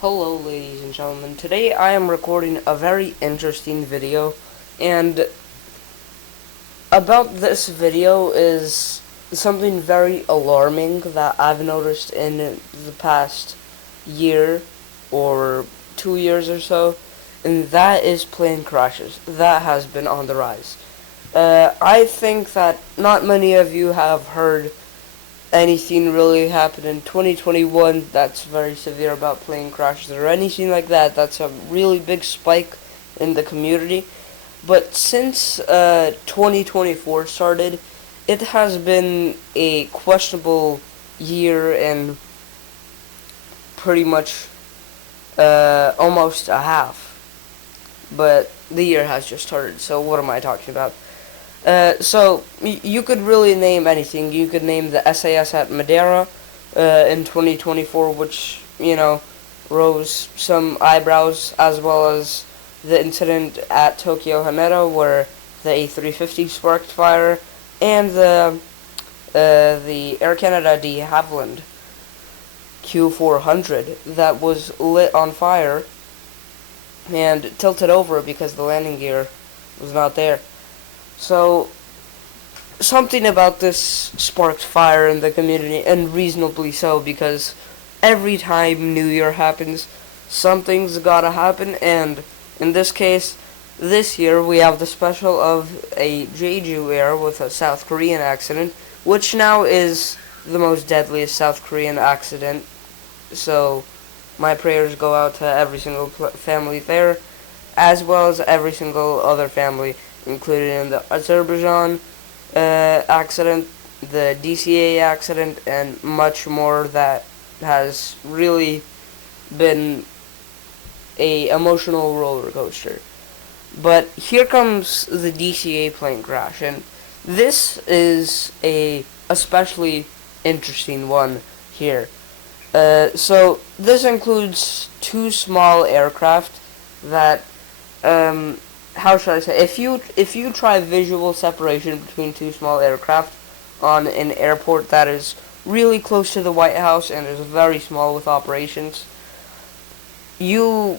Hello ladies and gentlemen, today I am recording a very interesting video, and about this video is something very alarming that I've noticed in the past year or 2 years or so, and that is plane crashes. That has been on the rise. I think that not many of you have heard anything really happened in 2021 that's very severe about plane crashes or anything like that. That's a really big spike in the community. But since 2024 started, it has been a questionable year and pretty much almost a half. But the year has just started, so what am I talking about? So you could really name anything. You could name the SAS at Madeira in 2024, which, rose some eyebrows, as well as the incident at Tokyo Haneda where the A350 sparked fire, and the Air Canada de Havilland Q400 that was lit on fire and tilted over because the landing gear was not there. So, something about this sparked fire in the community, and reasonably so, because every time New Year happens, something's gotta happen, and in this case, this year we have the special of a Jeju Air with a South Korean accident, which now is the most deadliest South Korean accident, so my prayers go out to every single family there, as well as every single other family included in the Azerbaijan accident, the DCA accident, and much more that has really been a emotional roller coaster. But here comes the DCA plane crash, and this is a especially interesting one here. So this includes two small aircraft that how should I say? If you try visual separation between two small aircraft on an airport that is really close to the White House and is very small with operations, you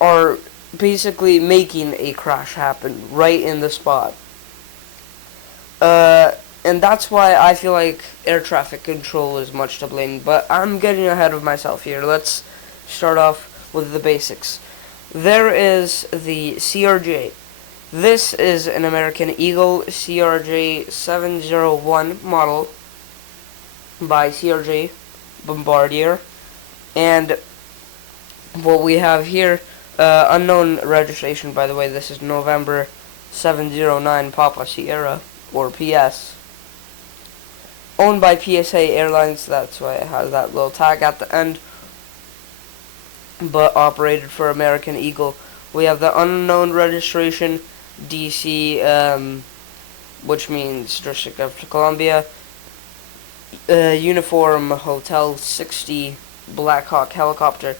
are basically making a crash happen right in the spot. And that's why I feel like air traffic control is much to blame. But I'm getting ahead of myself here. Let's start off with the basics. There is the CRJ. This is an American Eagle CRJ 701 model by CRJ Bombardier. And what we have here, unknown registration, by the way. This is November 709 Papa Sierra, or PS. Owned by PSA Airlines, that's why it has that little tag at the end, but operated for American Eagle. We have the unknown registration, DC, which means District of Columbia, Uniform Hotel 60 Blackhawk helicopter.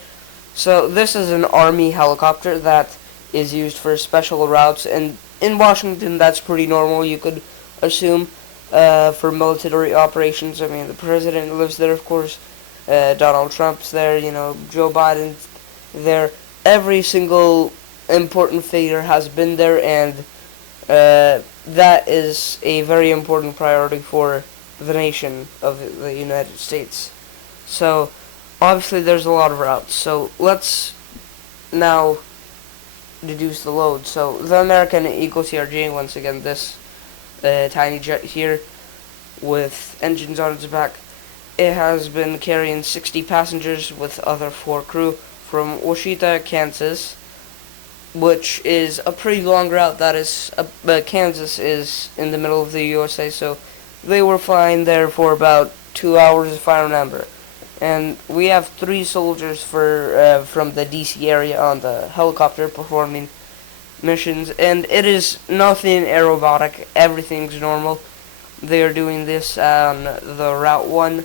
So this is an Army helicopter that is used for special routes, and in Washington that's pretty normal, you could assume, for military operations. I mean, the president lives there, of course, Donald Trump's there, Joe Biden's there. Every single important figure has been there, and that is a very important priority for the nation of the United States. So, obviously there's a lot of routes. So, let's now deduce the load. So, the American Eagle CRJ, once again, this tiny jet here with engines on its back, it has been carrying 60 passengers with other 4 crew from Wichita, Kansas, which is a pretty long route. That is, Kansas is in the middle of the USA, so they were flying there for about 2 hours, if I remember. And we have 3 soldiers from the DC area on the helicopter performing missions, and it is nothing aerobatic. Everything's normal. They are doing this on the Route 1.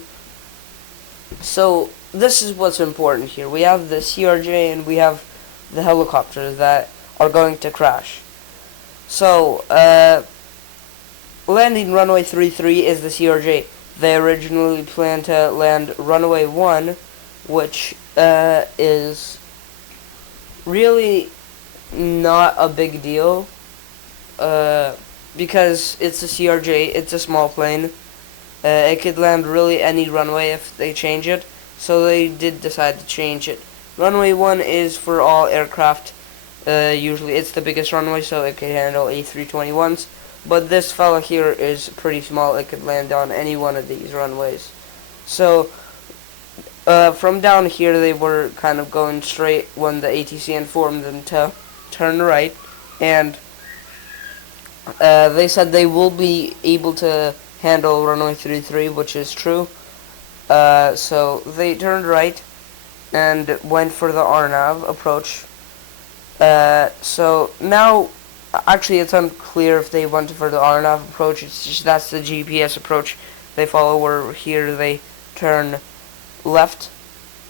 So this is what's important here. We have the CRJ and we have the helicopter that are going to crash. So, landing runway 33 is the CRJ. They originally planned to land runway 1, which is really not a big deal because it's a CRJ, it's a small plane. It could land really any runway if they change it, so they did decide to change it. Runway 1 is for all aircraft. Usually it's the biggest runway, so it can handle A321s. But this fella here is pretty small. It could land on any one of these runways. So from down here, they were kind of going straight when the ATC informed them to turn right, and they said they will be able to handle runway 33, which is true. So they turned right and went for the RNAV approach. So now, actually, it's unclear if they went for the RNAV approach. It's just that's the GPS approach they follow, where here they turn left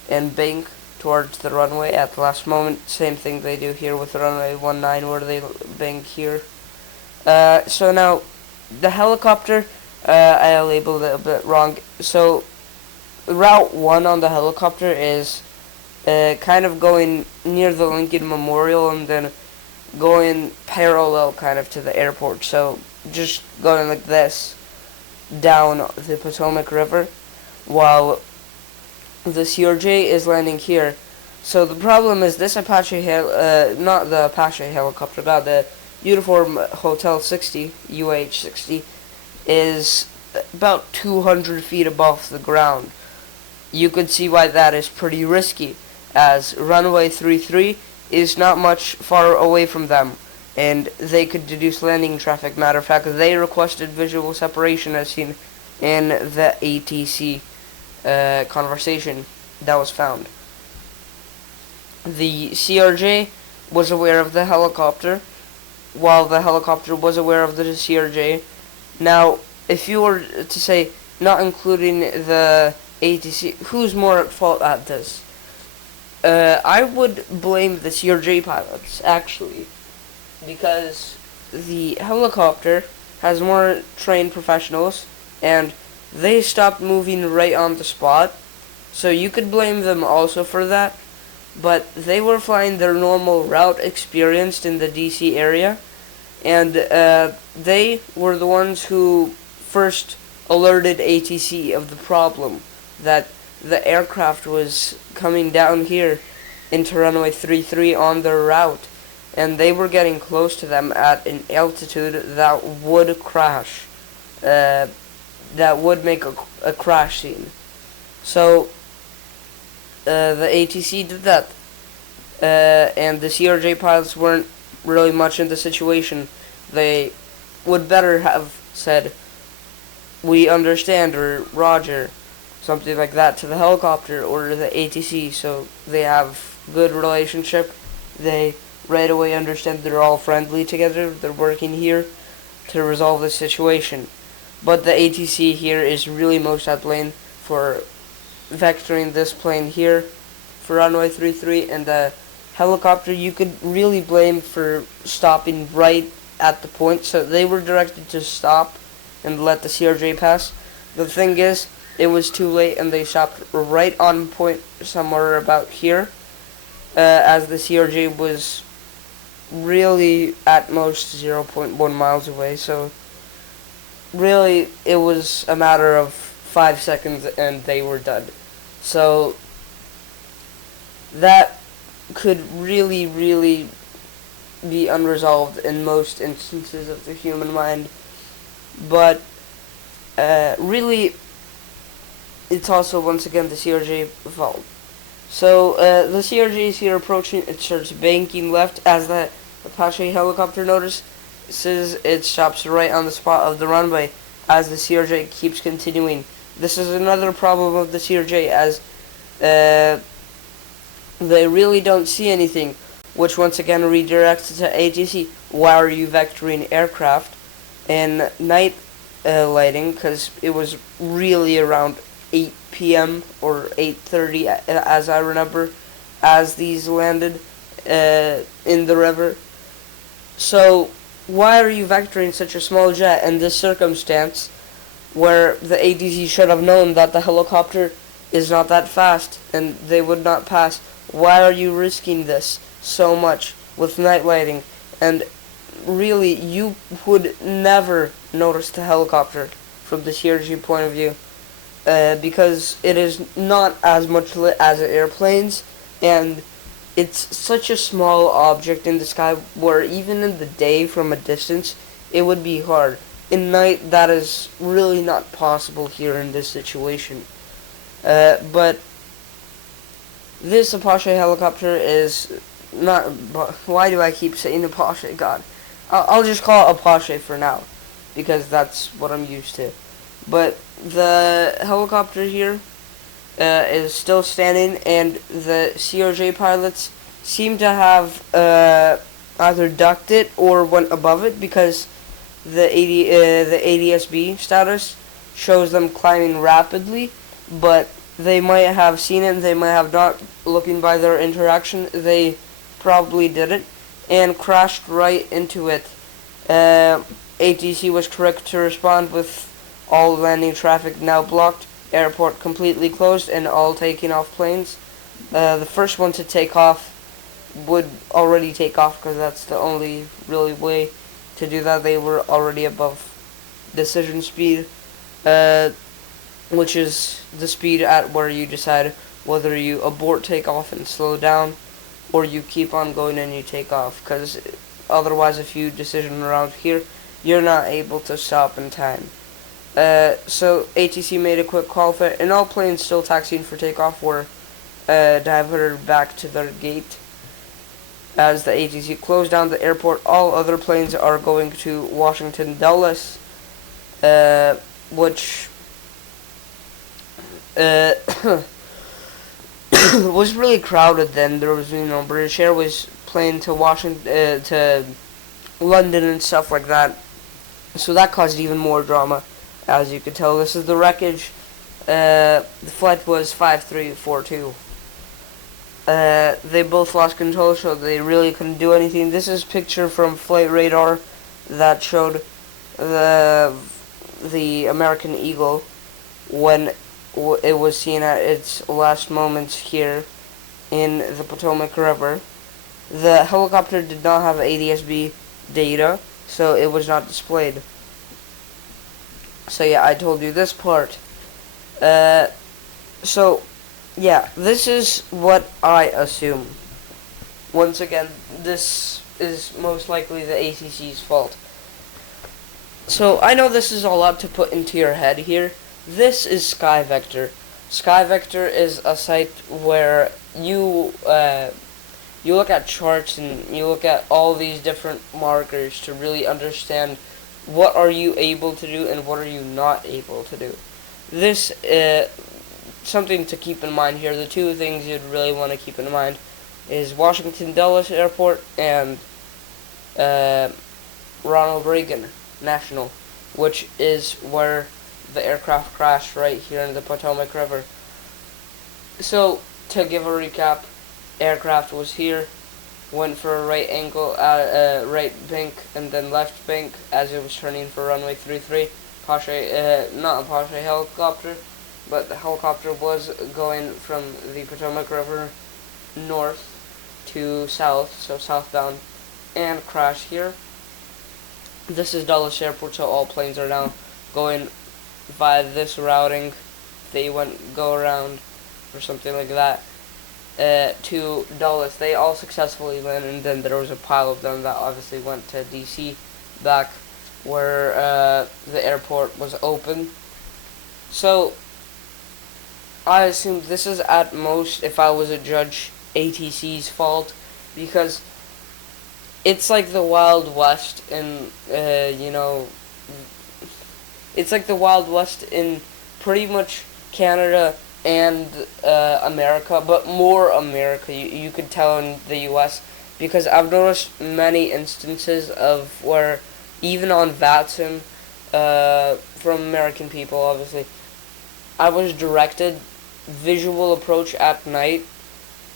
and bank towards the runway at the last moment. Same thing they do here with the runway 19, where they bank here. So now, the helicopter, I labeled it a bit wrong. So, Route 1 on the helicopter is kind of going near the Lincoln Memorial and then going parallel kind of to the airport. So, just going like this down the Potomac River, while the CRJ is landing here. So the problem is this Apache, not the Apache helicopter, but the Uniform Hotel 60, UH-60, is about 200 feet above the ground. You could see why that is pretty risky, as runway 33 is not much far away from them, and they could deduce landing traffic. Matter of fact, they requested visual separation as seen in the ATC conversation that was found. The CRJ was aware of the helicopter, while the helicopter was aware of the CRJ. Now, if you were to say, not including the ATC, who's more at fault at this? I would blame the CRJ pilots, actually, because the helicopter has more trained professionals, and they stopped moving right on the spot, so you could blame them also for that, but they were flying their normal route experienced in the DC area, and they were the ones who first alerted ATC of the problem, that the aircraft was coming down here into runway 33 on their route, and they were getting close to them at an altitude that would crash, that would make a crash scene. So the ATC did that, and the CRJ pilots weren't really much in the situation. They would better have said, "We understand," or "Roger," something like that to the helicopter or the ATC, so they have good relationship. They right away understand they're all friendly together. They're working here to resolve the situation. But the ATC here is really most at blame for vectoring this plane here for runway 33, and the helicopter you could really blame for stopping right at the point. So they were directed to stop and let the CRJ pass. The thing is, it was too late and they stopped right on point somewhere about here, as the CRJ was really at most 0.1 miles away. So really it was a matter of 5 seconds and they were done. So that could really be unresolved in most instances of the human mind, but really it's also once again the CRJ fault. So the CRJ is here approaching. It starts banking left as the Apache helicopter notices. It stops right on the spot of the runway as the CRJ keeps continuing. This is another problem of the CRJ, as they really don't see anything, which once again redirects to ATC. Why are you vectoring aircraft in night lighting? Because it was really around 8 p.m. or 8:30, as I remember, as these landed in the river. So why are you vectoring such a small jet in this circumstance, where the ATC should have known that the helicopter is not that fast, and they would not pass. Why are you risking this so much with night lighting? And really, you would never notice the helicopter from the CRG point of view, because it is not as much lit as airplanes, and it's such a small object in the sky where even in the day from a distance, it would be hard. In night, that is really not possible here in this situation. But this Apache helicopter is not... Why do I keep saying Apache? God. I'll just call it Apache for now, because that's what I'm used to. But the helicopter here is still standing, and the CRJ pilots seem to have either ducked it or went above it, because the ADSB status shows them climbing rapidly, but they might have seen it and they might have not. Looking by their interaction, they probably didn't and crashed right into it. ATC was correct to respond with all landing traffic now blocked, airport completely closed, and all taking off planes. The first one to take off would already take off, because that's the only really way to do that. They were already above decision speed, which is the speed at where you decide whether you abort takeoff and slow down, or you keep on going and you take off, because otherwise if you decision around here, you're not able to stop in time. So ATC made a quick call for it, and all planes still taxiing for takeoff were diverted back to their gate. As the ATC closed down the airport, all other planes are going to Washington Dulles, which was really crowded then. There was, British Airways plane to Washington, to London and stuff like that. So that caused even more drama, as you could tell. This is the wreckage. The flight was 5342. They both lost control, so they really couldn't do anything. This is a picture from flight radar that showed the American Eagle when it was seen at its last moments here in the Potomac River. The helicopter did not have ADSB data, so it was not displayed. So yeah, I told you this part. So yeah, this is what I assume. Once again, this is most likely the ACC's fault. So I know this is a lot to put into your head here. This is SkyVector. SkyVector is a site where you look at charts and you look at all these different markers to really understand what are you able to do and what are you not able to do. This something to keep in mind here. The two things you'd really want to keep in mind is Washington Dulles Airport and Ronald Reagan National, which is where the aircraft crashed, right here in the Potomac River. So, to give a recap, aircraft was here, went for a right angle, right bank, and then left bank as it was turning for runway 33. Not Apache helicopter, but the helicopter was going from the Potomac River north to south, so southbound, and crashed here. This is Dulles Airport, so all planes are now going via this routing. They go around or something like that to Dulles. They all successfully landed, and then there was a pile of them that obviously went to DC back where the airport was open. So I assume this is at most, if I was a judge, ATC's fault, because it's like the Wild West in, it's like the Wild West in pretty much Canada and America, but more America, you could tell in the US, because I've noticed many instances of where, even on VATSIM, from American people, obviously, I was directed visual approach at night,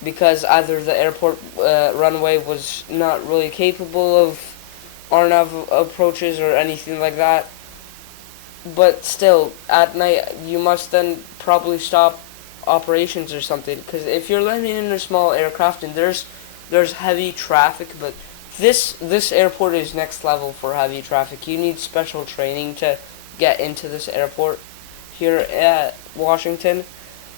because either the airport runway was not really capable of RNAV approaches or anything like that. But still, at night, you must then probably stop operations or something. Because if you're landing in a small aircraft and there's heavy traffic, but this airport is next level for heavy traffic. You need special training to get into this airport here at Washington.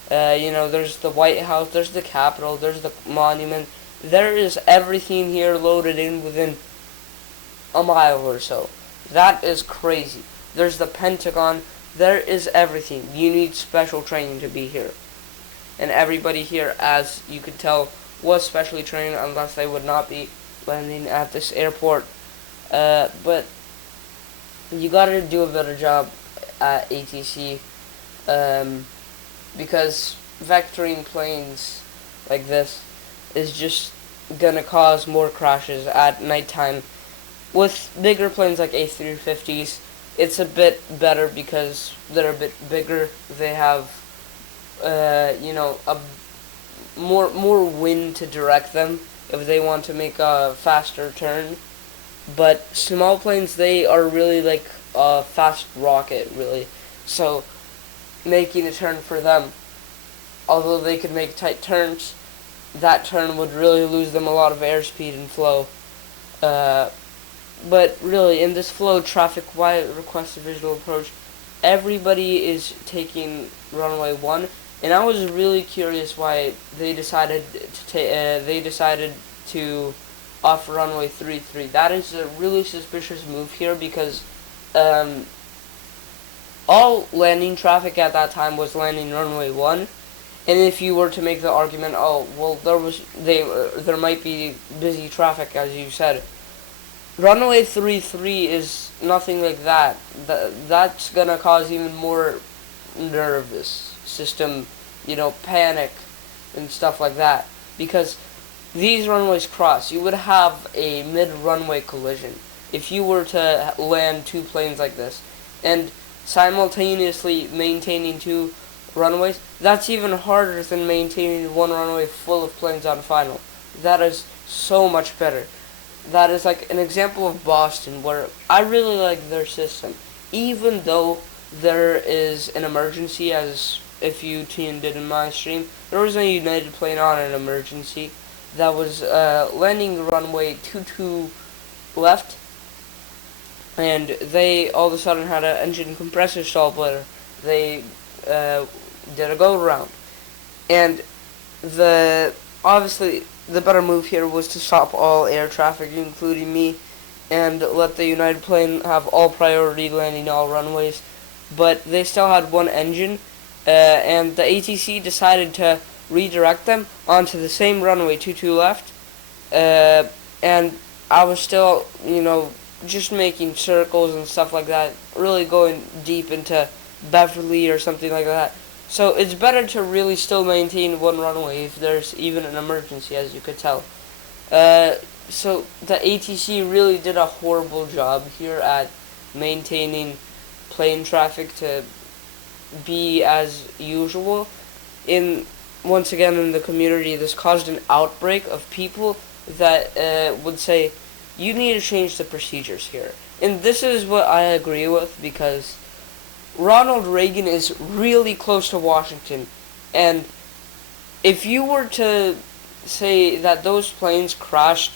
There's the White House, there's the Capitol, there's the monument. There is everything here loaded in within a mile or so. That is crazy. There's the Pentagon. There is everything. You need special training to be here. And everybody here, as you could tell, was specially trained, unless they would not be landing at this airport. But you gotta do a better job at ATC, because vectoring planes like this is just gonna cause more crashes at nighttime. With bigger planes like A350s, it's a bit better because they're a bit bigger. They have, a more wind to direct them if they want to make a faster turn. But small planes, they are really like a fast rocket, really. So making a turn for them, although they could make tight turns, that turn would really lose them a lot of airspeed and flow. But really, in this flow traffic, why it requests a visual approach, everybody is taking runway 1, and I was really curious why they decided to offer runway 33. That is a really suspicious move here because all landing traffic at that time was landing runway 1. And if you were to make the argument, oh well, there might be busy traffic, as you said, runway 33 is nothing like that. That's gonna cause even more nervous system, panic and stuff like that. Because these runways cross, you would have a mid-runway collision if you were to land two planes like this. And simultaneously maintaining two runways, that's even harder than maintaining one runway full of planes on final. That is so much better. That is like an example of Boston, where I really like their system. Even though there is an emergency, as if you tuned in my stream, there was a United plane on an emergency that was landing runway 22 left, and they all of a sudden had an engine compressor stall where they did a go around. And obviously the better move here was to stop all air traffic, including me, and let the United plane have all priority landing all runways. But they still had one engine, and the ATC decided to redirect them onto the same runway 22 left, and I was still, just making circles and stuff like that, really going deep into Beverly or something like that. So it's better to really still maintain one runway if there's even an emergency, as you could tell. So the ATC really did a horrible job here at maintaining plane traffic to be as usual. Once again, in the community, this caused an outbreak of people that would say, you need to change the procedures here. And this is what I agree with, because Ronald Reagan is really close to Washington, and if you were to say that those planes crashed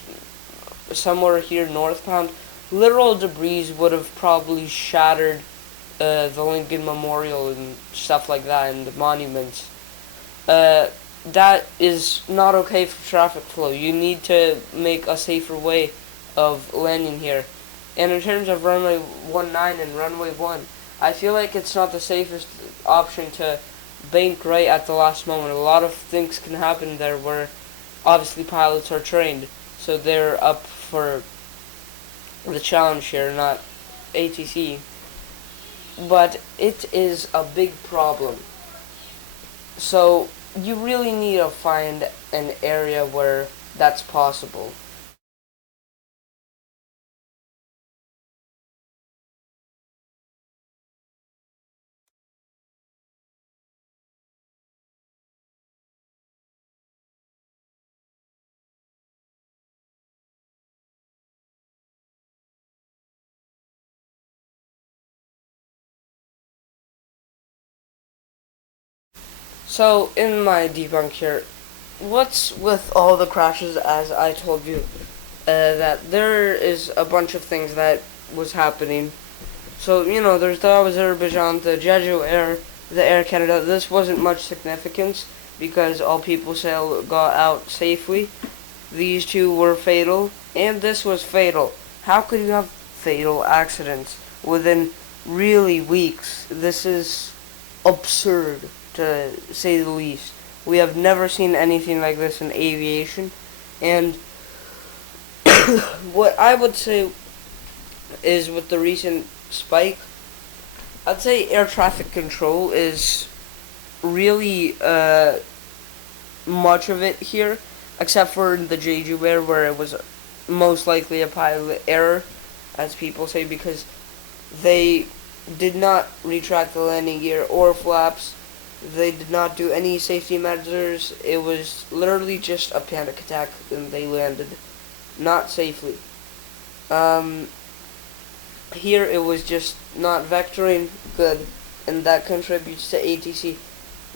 somewhere here northbound, literal debris would have probably shattered the Lincoln Memorial and stuff like that, and the monuments. That is not okay for traffic flow. You need to make a safer way of landing here. And in terms of runway 19 and runway 1, I feel like it's not the safest option to bank right at the last moment. A lot of things can happen there where obviously pilots are trained, so they're up for the challenge here, not ATC. But it is a big problem. So you really need to find an area where that's possible. So, in my debunk here, what's with all the crashes, as I told you, that there is a bunch of things that was happening. So, there's the Azerbaijan, the Jeju Air, the Air Canada. This wasn't much significance because all people sail got out safely. These two were fatal, and this was fatal. How could you have fatal accidents within really weeks? This is absurd, to say the least. We have never seen anything like this in aviation, and what I would say is with the recent spike, I'd say air traffic control is really much of it here, except for the Jeju Air, where it was most likely a pilot error, as people say, because they did not retract the landing gear or flaps. They did not do any safety measures. It was literally just a panic attack, and they landed not safely. Here it was just not vectoring good, and that contributes to ATC.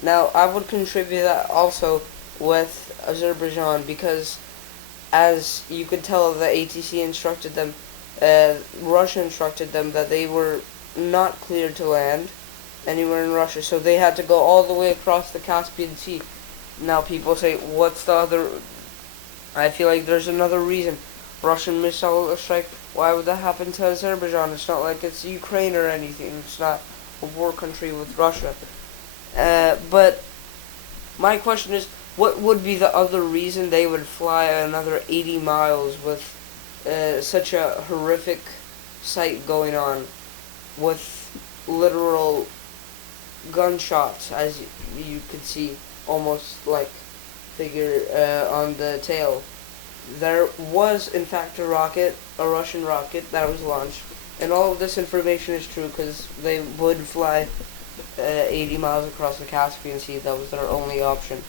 Now, I would contribute that also with Azerbaijan, because as you could tell, the ATC instructed them, Russia instructed them that they were not cleared to land anywhere in Russia, so they had to go all the way across the Caspian Sea. Now people say, what's the other? I feel like there's another reason. Russian missile strike. Why would that happen to Azerbaijan? It's not like it's Ukraine or anything. It's not a war country with Russia. But my question is, what would be the other reason they would fly another 80 miles with such a horrific sight going on, with literal gunshots, as you could see, almost like figure on the tail. There was, in fact, a Russian rocket that was launched, and all of this information is true because they would fly 80 miles across the Caspian Sea. That was their only option.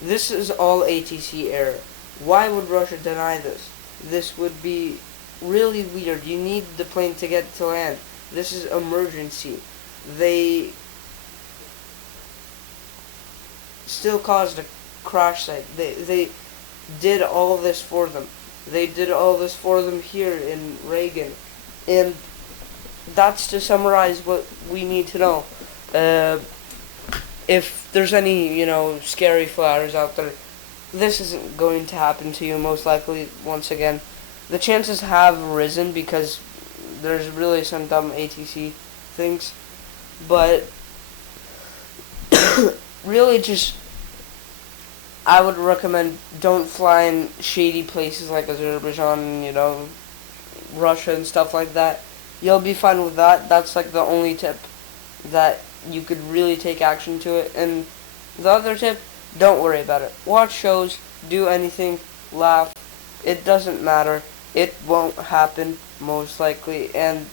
This is all ATC error. Why would Russia deny this? This would be really weird. You need the plane to get to land. This is emergency. They still caused a crash site. They did all this for them. They did all this for them here in Reagan. And that's to summarize what we need to know. If there's any, scary flyers out there, this isn't going to happen to you, most likely, once again. The chances have risen because there's really some dumb ATC things. But really just, I would recommend don't fly in shady places like Azerbaijan, Russia and stuff like that. You'll be fine with that. That's like the only tip that you could really take action to it. And the other tip, don't worry about it. Watch shows, do anything, laugh. It doesn't matter. It won't happen, most likely. And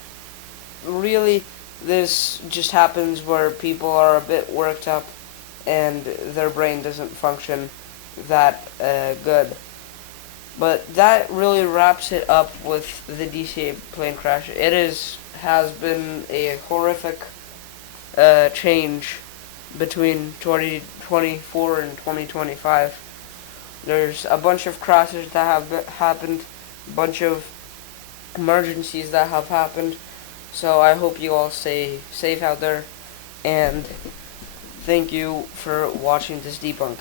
really, this just happens where people are a bit worked up and their brain doesn't function that good. But that really wraps it up with the DCA plane crash. It has been a horrific change between 2024 and 2025. There's a bunch of crashes that have happened, a bunch of emergencies that have happened. So I hope you all stay safe out there, and thank you for watching this debunk.